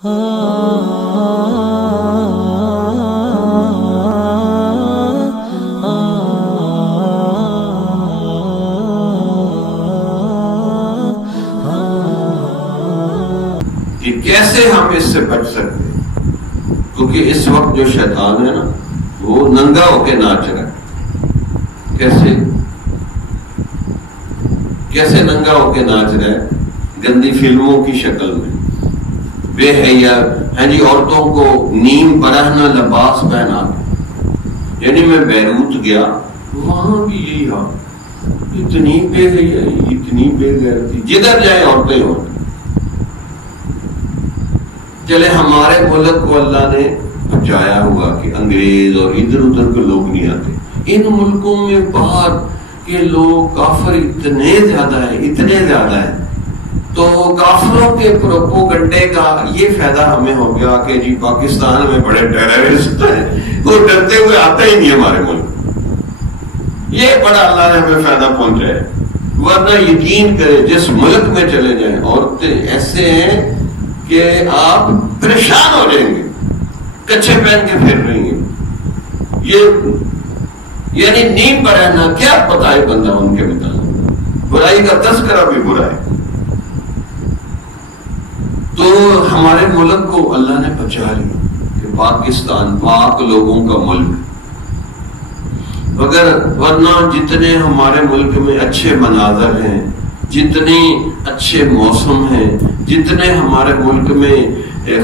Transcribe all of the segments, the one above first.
کہ کیسے ہم اس سے بچ سکتے ہیں، کیونکہ اس وقت جو شیطان ہے نا وہ ننگا ہو کے ناچ رہا ہے۔ کیسے ننگا ہو کے ناچ رہا ہے؟ گندی فلموں کی شکل میں، بے حیا عورتوں کو نیم برہنہ لباس پہنا کے۔ یعنی میں بیروت گیا، وہاں بھی یہی حال، اتنی بے حیائی، اتنی بے غیرتی، جدھر جائیں عورتیں ہوں۔ چلے ہمارے ملک کو اللہ نے بچایا ہوا کہ انگریز اور ادھر ادھر کے لوگ نہیں آتے۔ ان ملکوں میں باہر کے لوگ کافر اتنے زیادہ ہیں، تو کافروں کے پروپوگنڈے کا یہ فائدہ ہمیں ہو گیا کہ جی پاکستان میں بڑے ٹیررسٹ ہیں، وہ ڈرتے ہوئے آتا ہی نہیں ہمارے ملک۔ یہ بڑا اللہ نے ہمیں فائدہ پہنچایا ہے، ورنہ یقین کرے جس ملک میں چلے جائیں عورتیں ایسے ہیں کہ آپ پریشان ہو جائیں گے، کچھے پہن کے پھر رہی ہیں۔ یہ یعنی نیم پر رہنا، کیا پتا ہے بندہ ان کے متعلق، برائی کا تذکرہ بھی برا ہے۔ تو ہمارے ملک کو اللہ نے بچا لیا کہ پاکستان پاک لوگوں کا ملک، ورنہ جتنے ہمارے ملک میں اچھے مناظر ہیں، جتنے اچھے موسم ہیں، جتنے ہمارے ملک میں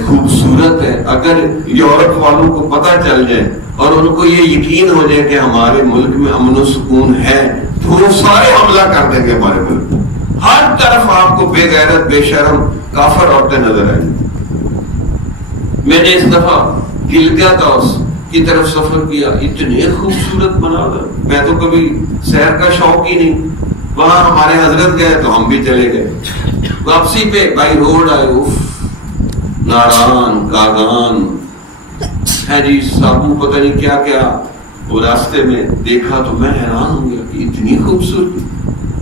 خوبصورت ہے، اگر یورپ والوں کو پتہ چل جائے اور ان کو یہ یقین ہو جائے کہ ہمارے ملک میں امن و سکون ہے، تو وہ سارے حملہ کر دیں گے ہمارے ملک میں۔ ہر طرف آپ کو بے غیرت، بے شرم کافر عورتیں نظر آئیں۔ میں نے اس دفعہ گلگت کی طرف سفر کیا، اتنے خوبصورت مناظر، میں تو کبھی سیر کا شوق ہی نہیں، وہاں ہمارے حضرت گئے تو ہم بھی چلے گئے۔ واپسی پہ بائی روڈ آئے، ناران، کاغان ہے جی، سابو، پتہ نہیں کیا کیا، وہ راستے میں دیکھا تو میں حیران ہو گیا کہ اتنی خوبصورتی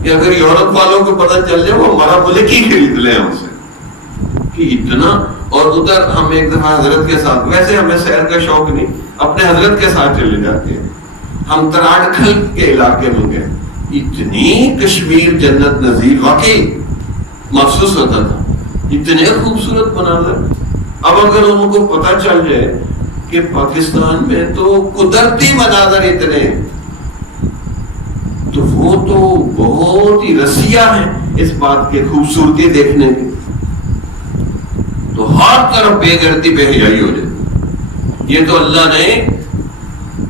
کہ اگر یورپ والوں کو پتہ چل جائے وہ ہمارا ملک ہی خرید لیں ہم سے، کہ اتنا۔ اور ادھر ہم ایک دفعہ حضرت کے ساتھ، ویسے ہمیں سیر کا شوق نہیں، اپنے حضرت کے ساتھ چلے جاتے ہیں، ہم تراڑکھل کے علاقے میں گئے، اتنی کشمیر جنت نظیر واقعی محسوس ہوتا تھا، اتنے خوبصورت مناظر۔ اب اگر ان کو پتہ چل جائے کہ پاکستان میں تو قدرتی مناظر اتنے، تو وہ تو بہت ہی رسیا ہیں اس بات کے خوبصورتی دیکھنے کی، تو ہر طرف بے غیرتی، بے حیائی ہو جائے۔ یہ تو اللہ نے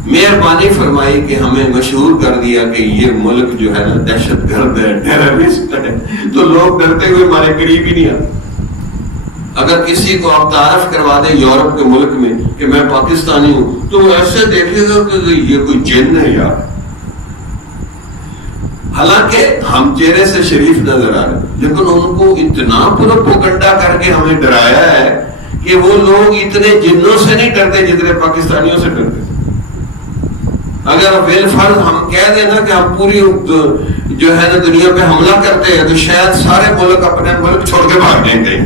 مہربانی فرمائی کہ ہمیں مشہور کر دیا کہ یہ ملک جو ہے نا دہشت گرد ہے، ٹیررسٹ ہے، تو لوگ ڈرتے ہوئے ہمارے قریب ہی نہیں آتے۔ اگر کسی کو آپ تعارف کروا دیں یورپ کے ملک میں کہ میں پاکستانی ہوں، تو وہ ایسے دیکھے گا کہ یہ کوئی جن ہے یار، حالانکہ ہم چہرے سے شریف نظر آ رہے، لیکن ان کو اتنا پروپیگنڈا کر کے ہمیں ڈرایا ہے کہ وہ لوگ اتنے جنوں سے نہیں ڈرتے جتنے پاکستانیوں سے ڈرتے۔ اگر بالفرض ہم کہہ دیں نا کہ ہم پوری جو ہے نا دنیا پہ حملہ کرتے ہیں، تو شاید سارے ملک اپنے ملک چھوڑ کے بھاگ جائیں گے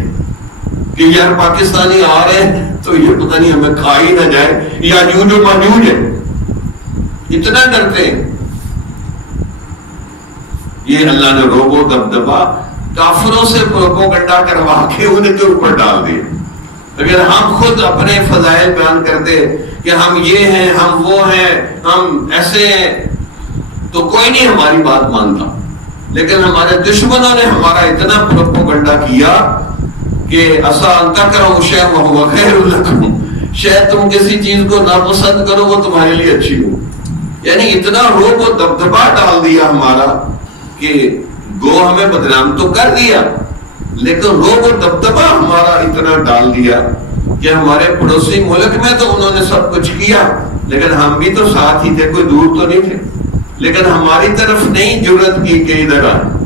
کہ یار پاکستانی آ رہے ہیں تو یہ پتہ نہیں ہمیں کھا ہی نہ جائے، یا یوج و ماجوج ہے، اتنا ڈرتے ہیں۔ یہ اللہ نے روب و دبدبا کافروں سے پروپیگنڈا کروا کے انہیں کے اوپر ڈال دیا۔ اگر ہم خود اپنے فضائل بیان کرتے کہ ہم یہ ہیں، ہم وہ ہیں، ہم ایسے ہیں، تو کوئی نہیں ہماری بات مانتا، لیکن ہمارے دشمنوں نے ہمارا اتنا پروپیگنڈا کیا کہ عسیٰ ان تکرہوا شیئا وہو خیر لکم، شاید تم کسی چیز کو ناپسند کرو وہ تمہارے لیے اچھی ہو۔ یعنی اتنا روب و دبدبا ڈال دیا ہمارا کہ گو ہمیں بدنام تو کر دیا، لیکن روب و دبدبا ہمارا اتنا ڈال دیا کہ ہمارے پڑوسی ملک میں تو انہوں نے سب کچھ کیا، لیکن ہم بھی تو ساتھ ہی تھے، کوئی دور تو نہیں تھے، لیکن ہماری طرف نہیں جرأت کی کہ ادھر آئے۔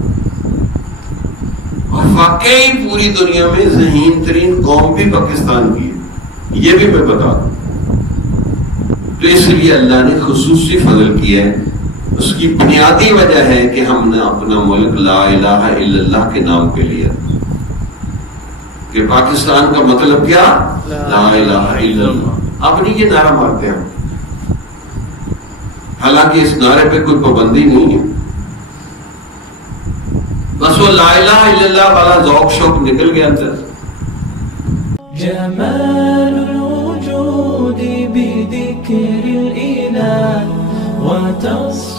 اور واقعی پوری دنیا میں ذہین ترین قوم بھی پاکستان کی ہے، یہ بھی میں بتا دوں۔ تو اس لیے اللہ نے خصوصی فضل کیا ہے، اس کی بنیادی وجہ ہے کہ ہم نے اپنا ملک لا الہ الا اللہ کے نام پہ لیا۔ کہ پاکستان کا مطلب کیا؟ لا الہ الا اللہ. اب نہیں یہ نعرہ مارتے ہیں، حالانکہ اس نعرے پہ کوئی پابندی نہیں ہے، بس وہ لا الہ الا اللہ والا ذوق شوق نکل گیا اندر. جمال الوجود بذكر الإله وتصف